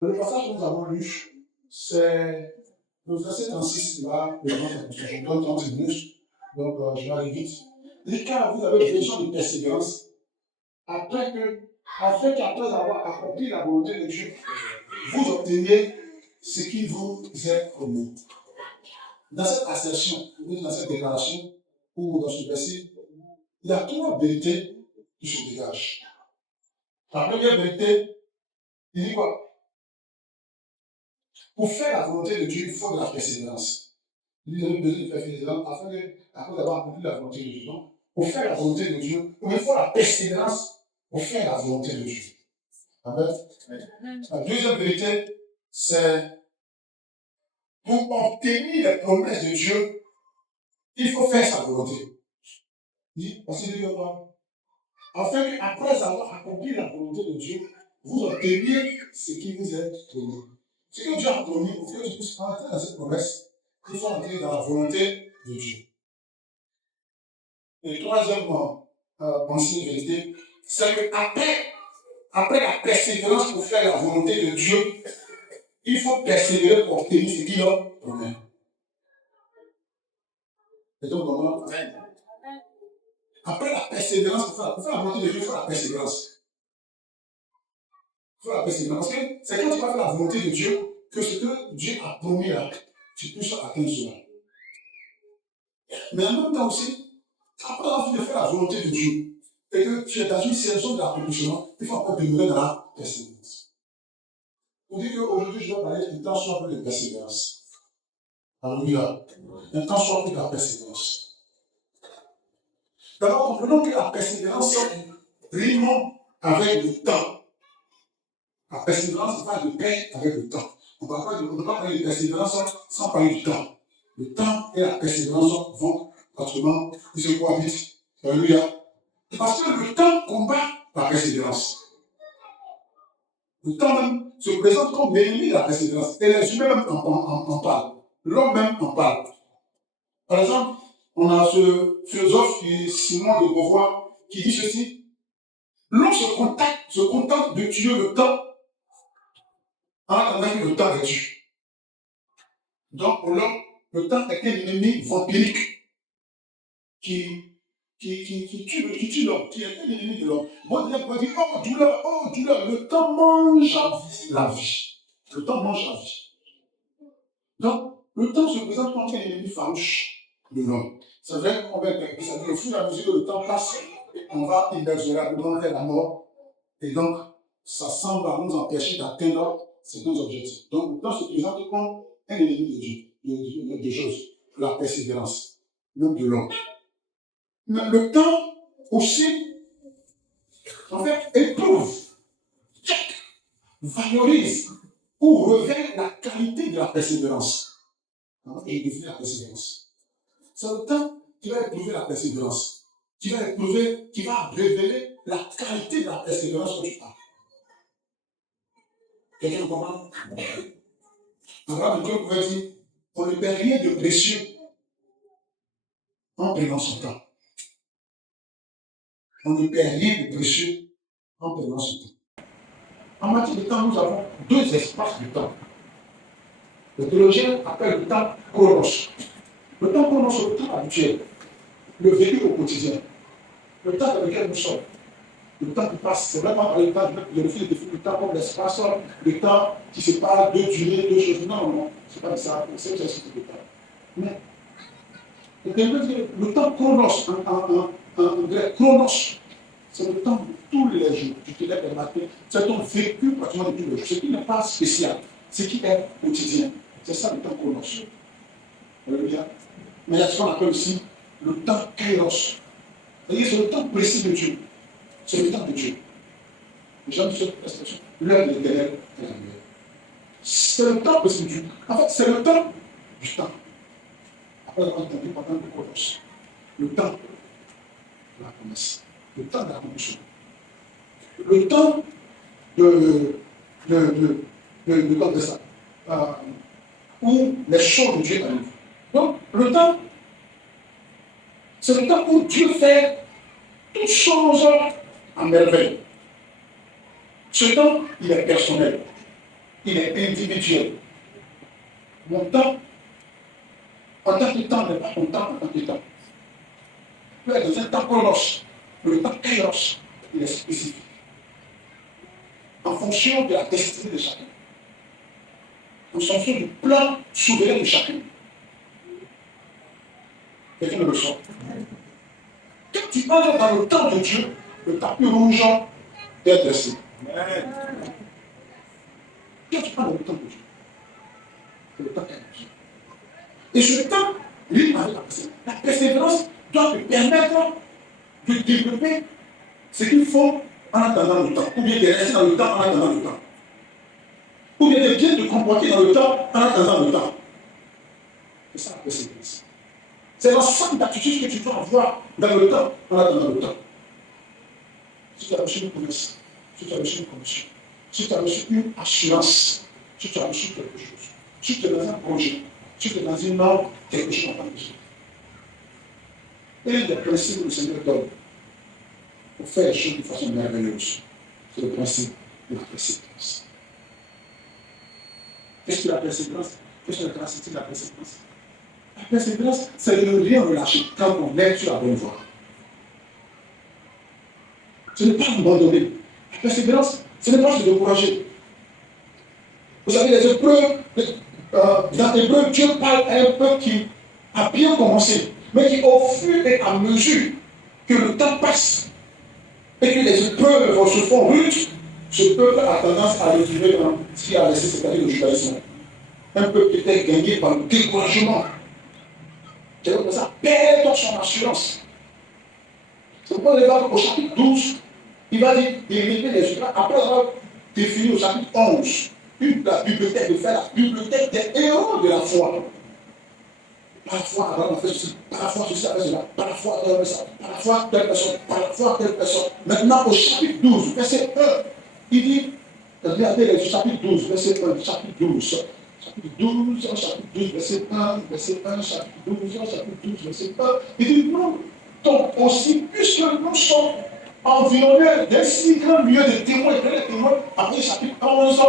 Le passage que nous avons lu, c'est le verset 36 là, de notre construction. Je donne 30 minutes, donc je vais aller vite. Il dit, car vous avez besoin de persévérance, afin qu'après avoir accompli la volonté de Dieu, vous obteniez ce qui vous est promis. Dans cette assertion, ou dans cette déclaration, ou dans ce verset, il y a trois vérités qui se dégagent. La première vérité, il dit quoi? Pour faire la volonté de Dieu, il faut de la persévérance. Il a besoin de persévérance afin après d'avoir accompli la volonté de Dieu. Donc, pour faire la volonté de Dieu, il faut la persévérance pour faire la volonté de Dieu. Amen. La deuxième vérité, c'est pour obtenir les promesses de Dieu, il faut faire sa volonté. Parce qu'il dit afin qu'après avoir accompli la volonté de Dieu, vous obteniez ce qui vous est promis. Ce que Dieu a promis, pour que je puisse entrer dans cette promesse, il faut entrer dans la volonté de Dieu. Et le troisième pensée de vérité, c'est qu'après la persévérance pour faire la volonté de Dieu, il faut persévérer pour obtenir ce qu'il a promis. C'est donc comment? Après la persévérance, pour faire la volonté de Dieu, il faut la persévérance. Il faut la persévérance. Parce que c'est quand tu vas faire la volonté de Dieu que ce que Dieu a promis là, tu peux atteindre cela. Mais en même temps aussi, après avoir fini de faire la volonté de Dieu, et que tu es dans une saison d'accomplissement, il faut encore demeurer dans la persévérance. On dit qu'aujourd'hui, je vais parler d'un temps soit plus de persévérance. Alléluia. Un temps soit plus de la persévérance. D'abord, comprenons que la persévérance rime avec le temps. La persévérance va de pair avec le temps. On ne peut pas parler de persévérance sans parler du temps. Le temps et la persévérance vont pratiquement, ils se cohabitent. Alléluia. Parce que le temps combat la persévérance. Le temps même se présente comme l'ennemi de la persévérance. Et les humains même en parlent. L'homme même en parle. Par exemple, on a ce philosophe Simon de Beauvoir qui dit ceci. L'homme se contente de tuer le temps en attendant que le temps est tué. Donc pour l'homme, le temps est un ennemi vampirique qui tue l'homme, qui est un ennemi de l'homme. Moi, il va dire, oh douleur, le temps mange la vie. Le temps mange la vie. Donc, le temps se présente comme un ennemi farouche de l'homme. C'est vrai qu'on va être, ça veut dire, au fur et à mesure que le temps passe, on va inexorablement vers la mort. Et donc, ça semble nous empêcher d'atteindre certains objectifs. Donc, le temps se présente comme un ennemi de Dieu, des choses, de la persévérance, même de l'homme. Mais le temps aussi, en fait, éprouve, check, valorise ou révèle la qualité de la persévérance. Et il définit la persévérance. C'est le temps qui va éprouver la persévérance, qui va révéler la qualité de la persévérance que tu as. Quelqu'un comprend? Abraham Lincoln pouvait dire, on ne perd rien de précieux en prenant son temps. On ne perd rien de précieux en prenant son temps. En matière de temps, nous avons deux espaces de temps. Le théologien appelle le temps chronos. Le temps chronos, c'est le temps habituel, le vécu au quotidien, le temps dans lequel nous sommes. Le temps qui passe, c'est vraiment le temps, je refuse de définir le temps comme l'espace, le temps qui sépare deux durées, deux choses. Non, c'est pas ça, c'est le temps. Mais, le temps chronos, en grec, chronos, c'est le temps de tous les jours. Tu te lèves le matin, c'est ton vécu pratiquement de tous les jours. Ce qui n'est pas spécial, ce qui est quotidien. C'est ça le temps chronos. Alléluia. Mais il y a ce qu'on appelle aussi le temps kairos. C'est-à-dire c'est le temps précis de Dieu. C'est le temps de Dieu. J'aime cette expression. L'heure de l'éternel est la meilleure. C'est le temps précis de Dieu. En fait, c'est le temps du temps. Après avoir entendu pendant le chronos. Le temps de la promesse. Le temps de la condition. Le temps de ça. Où les choses de Dieu arrivent. Donc, le temps, c'est le temps où Dieu fait toutes choses en merveille. Ce temps, il est personnel. il est individuel. Mon temps, en tant que temps, n'est pas mon temps en tant que temps. Il peut être dans un temps chronos, mais le temps kairos, il est spécifique. En fonction de la destinée de chacun. En fonction du plan souverain de chacun. Quelqu'un me le sent. Quand tu entres dans le temps de Dieu, le tapis rouge est dressé. Quand tu entres dans le temps de Dieu, c'est le temps qu'il y a Dieu. Et ce temps, lui, avec la persévérance doit te permettre de développer ce qu'il faut en attendant le temps. Ou bien de rester dans le temps en attendant le temps. Ou bien de bien te comporter dans le temps en attendant le temps. C'est ça la persévérance. C'est l'ensemble d'attitudes que tu dois avoir dans le temps en attendant le temps. Si tu as reçu une promesse, si tu as reçu une commission, si tu as reçu une assurance, si tu as reçu quelque chose, si tu es dans un projet, si tu es dans une norme, quelque chose n'a pas besoin. Et le principe que le Seigneur donne pour faire les choses de façon merveilleuse, c'est le principe de la persévérance. Qu'est-ce que la persévérance? Qu'est-ce que la classicité de la persévérance? La persévérance, c'est de ne rien relâcher quand on est sur la bonne voie. Ce n'est pas abandonner. La persévérance, ce n'est pas se décourager. Vous savez, les épreuves, dans l'épreuve, Dieu parle à un peuple qui a bien commencé, mais qui, au fur et à mesure que le temps passe et que les épreuves se font rudes, ce peuple a tendance à retrouver dans ce qu'il a laissé, c'est-à-dire le judaïsme. Un peuple qui était gagné par le découragement. C'est comme ça, perd son assurance. C'est pourquoi il va au chapitre 12, il va dire, il répète les choses. Après avoir défini au chapitre 11, la bibliothèque de faire la bibliothèque des héros de la foi. Par la foi, Abraham a fait ceci, par la foi, ceci a fait cela, par la foi, Abraham a fait ça, par la foi, telle personne, par la foi, telle personne. Maintenant, au chapitre 12, verset 1, il dit, regardez le chapitre 12, verset 1, chapitre 12. Chapitre 12, chapitre 12, verset 1, verset 1, chapitre 12, chapitre 12, verset 1. Il dit, nous, donc aussi, puisque nous sommes environnés d'un si grand lieu de témoins, et de témoins, après chapitre 11,